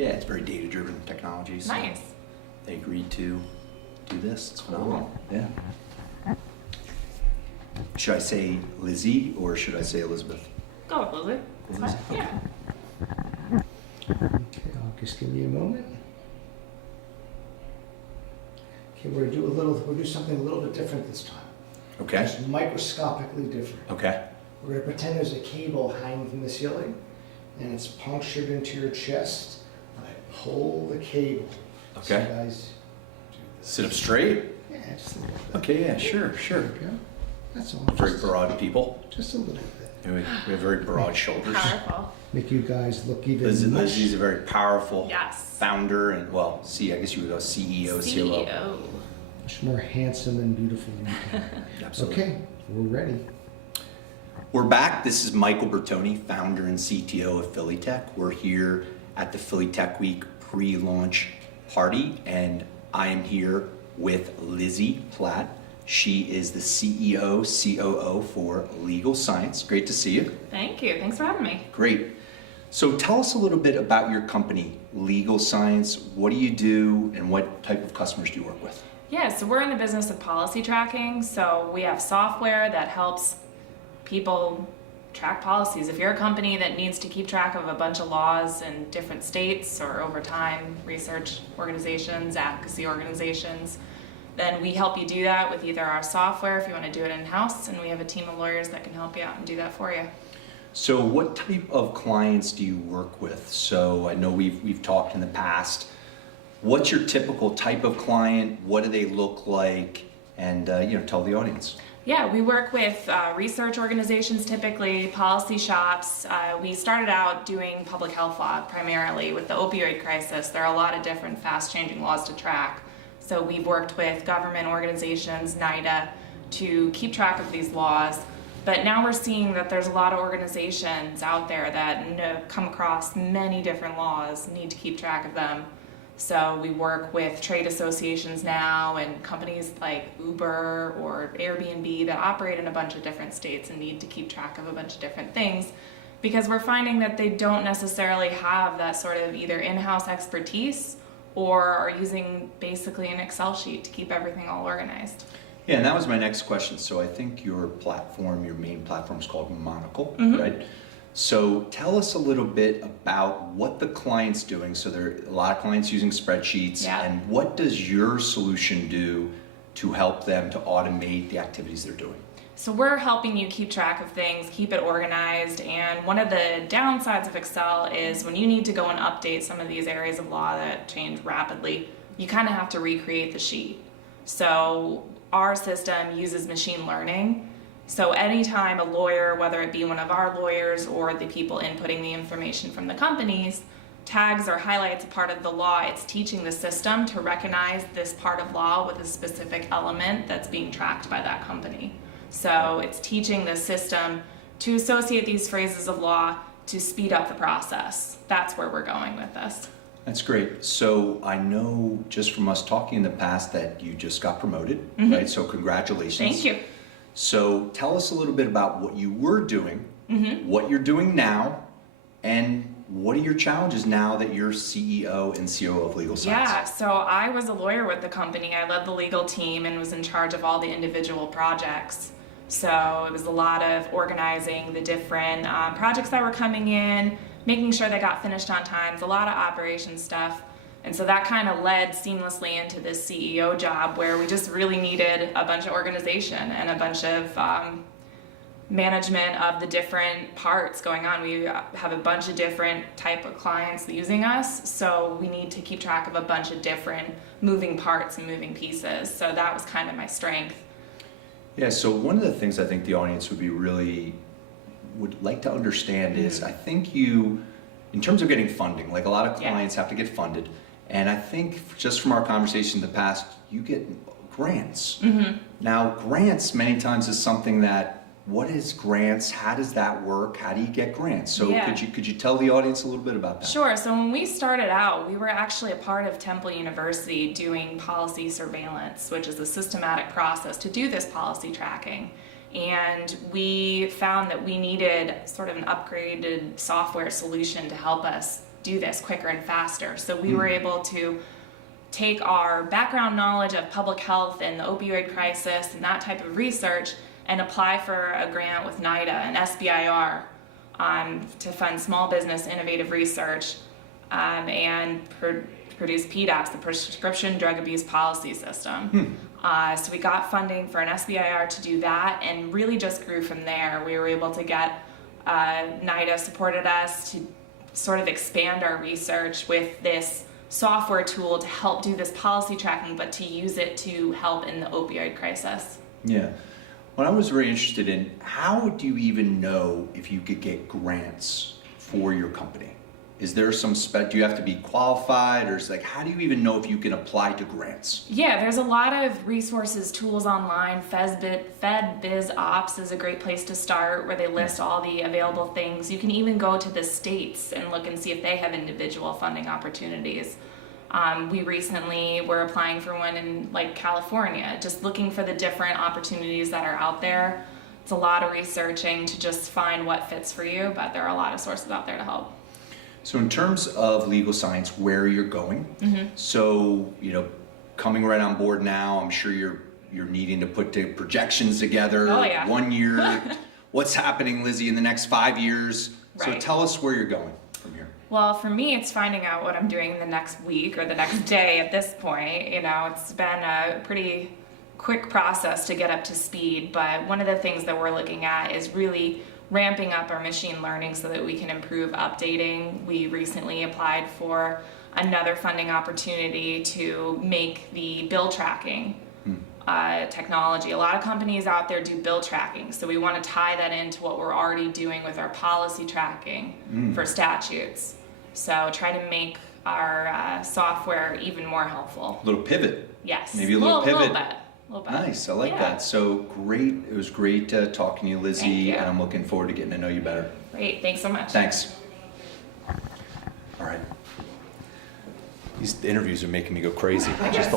Yeah, it's very data-driven technology. So Nice. they agreed to do this. It's phenomenal. Yeah. Should I say Lizzie or should I say Elizabeth? Go with Lizzie. It's fine. Yeah. Okay, just give me a moment. Okay, we'll do something a little bit different this time. Okay. Just microscopically different. Okay. We're gonna pretend there's a cable hanging from the ceiling, and it's punctured into your chest. And I pull the cable. So Okay. you guys do this. Sit up straight. Yeah, just a little bit. Okay, yeah, sure. There we go. That's all. Very Just- broad people. Just a little bit. We have very broad shoulders. Powerful. Make you guys look even Lizzie's a very powerful Yes. founder and, well, I guess you would go CEO, COO. CEO. much more handsome and beautiful than you can. Absolutely. Okay, we're ready. We're back. This is Michael Bertoni, founder and CTO of Philly Tech. We're here at the Philly Tech Week pre-launch party, and I am here with Lizzie Platt. She is the CEO, COO for Legal Science. Great to see you. Thank you. Thanks for having me. Great. So tell us a little bit about your company, Legal Science. What do you do, and what type of customers do you work with? Yeah, so we're in the business of policy tracking. So we have software that helps people track policies. If you're a company that needs to keep track of a bunch of laws in different states or over time, research organizations, advocacy organizations, then we help you do that with either our software if you want to do it in-house, and we have a team of lawyers that can help you out and do that for you. So what type of clients do you work with? So I know we've talked in the past. What's your typical type of client? What do they look like? And tell the audience. Yeah, we work with research organizations, typically policy shops. We started out doing public health law primarily with the opioid crisis. There are a lot of different fast-changing laws to track. So we've worked with government organizations, NIDA, to keep track of these laws. But now we're seeing that there's a lot of organizations out there that come across many different laws, need to keep track of them. So we work with trade associations now and companies like Uber or Airbnb that operate in a bunch of different states and need to keep track of a bunch of different things, because we're finding that they don't necessarily have that sort of either in-house expertise or are using basically an Excel sheet to keep everything all organized. Yeah, and that was my next question. So I think your main platform is called Monocle, right? So tell us a little bit about what the client's doing. So there are a lot of clients using spreadsheets, and what does your solution do to help them to automate the activities they're doing? So we're helping you keep track of things, keep it organized, and one of the downsides of Excel is when you need to go and update some of these areas of law that change rapidly, you kind of have to recreate the sheet. So our system uses machine learning. So anytime a lawyer, whether it be one of our lawyers or the people inputting the information from the companies, tags or highlights a part of the law, it's teaching the system to recognize this part of law with a specific element that's being tracked by that company. So it's teaching the system to associate these phrases of law to speed up the process. That's where we're going with this. That's great. So I know just from us talking in the past that you just got promoted, right? So congratulations. Thank you. So tell us a little bit about what you were doing, what you're doing now, and what are your challenges now that you're CEO and COO of Legal Science? Yeah, so I was a lawyer with the company. I led the legal team and was in charge of all the individual projects. So it was a lot of organizing the different projects that were coming in, making sure they got finished on time, a lot of operation stuff. And so that kind of led seamlessly into this CEO job where we just really needed a bunch of organization and a bunch of management of the different parts going on. We have a bunch of different type of clients using us, so we need to keep track of a bunch of different moving parts and moving pieces. So that was kind of my strength. Yeah, so one of the things I think the audience would like to understand is, I think you, in terms of getting funding, like a lot of clients have to get funded. And I think just from our conversation in the past, you get grants. Now, grants many times is something that, what is grants? How does that work? How do you get grants? So could you tell the audience a little bit about that? Sure. So when we started out, we were actually a part of Temple University doing policy surveillance, which is a systematic process to do this policy tracking. And we found that we needed sort of an upgraded software solution to help us do this quicker and faster. So we were able to take our background knowledge of public health and the opioid crisis and that type of research and apply for a grant with NIDA and SBIR to fund small business innovative research and produce PDAPS, the Prescription Drug Abuse Policy System. So we got funding for an SBIR to do that and really just grew from there. We were able to get, NIDA supported us to sort of expand our research with this software tool to help do this policy tracking, but to use it to help in the opioid crisis. Yeah. What I was very interested in, how do you even know if you could get grants for your company? Is there some do you have to be qualified, or is like, how do you even know if you can apply to grants? Yeah, there's a lot of resources, tools online. FedBizOps is a great place to start, where they list all the available things. You can even go to the states and look and see if they have individual funding opportunities. We recently were applying for one in like California, just looking for the different opportunities that are out there. It's a lot of researching to just find what fits for you, but there are a lot of sources out there to help. So in terms of legal science, where you're going, so, coming right on board now, I'm sure you're needing to put the projections together. Oh, yeah. 1 year, what's happening, Lizzie, in the next 5 years? So Right. tell us where you're going from here. Well, for me, it's finding out what I'm doing the next week or the next day at this point. It's been a pretty quick process to get up to speed, but one of the things that we're looking at is really ramping up our machine learning so that we can improve updating. We recently applied for another funding opportunity to make the bill tracking technology. A lot of companies out there do bill tracking, so we want to tie that into what we're already doing with our policy tracking for statutes. So try to make our software even more helpful. A little pivot. Yes. Maybe a little pivot. Little bit. Nice, I like Yeah. that. So great, it was great talking to you, Lizzie, Thank you. and I'm looking forward to getting to know you better. Great, thanks so much. Thanks. All right. These interviews are making me go crazy. Just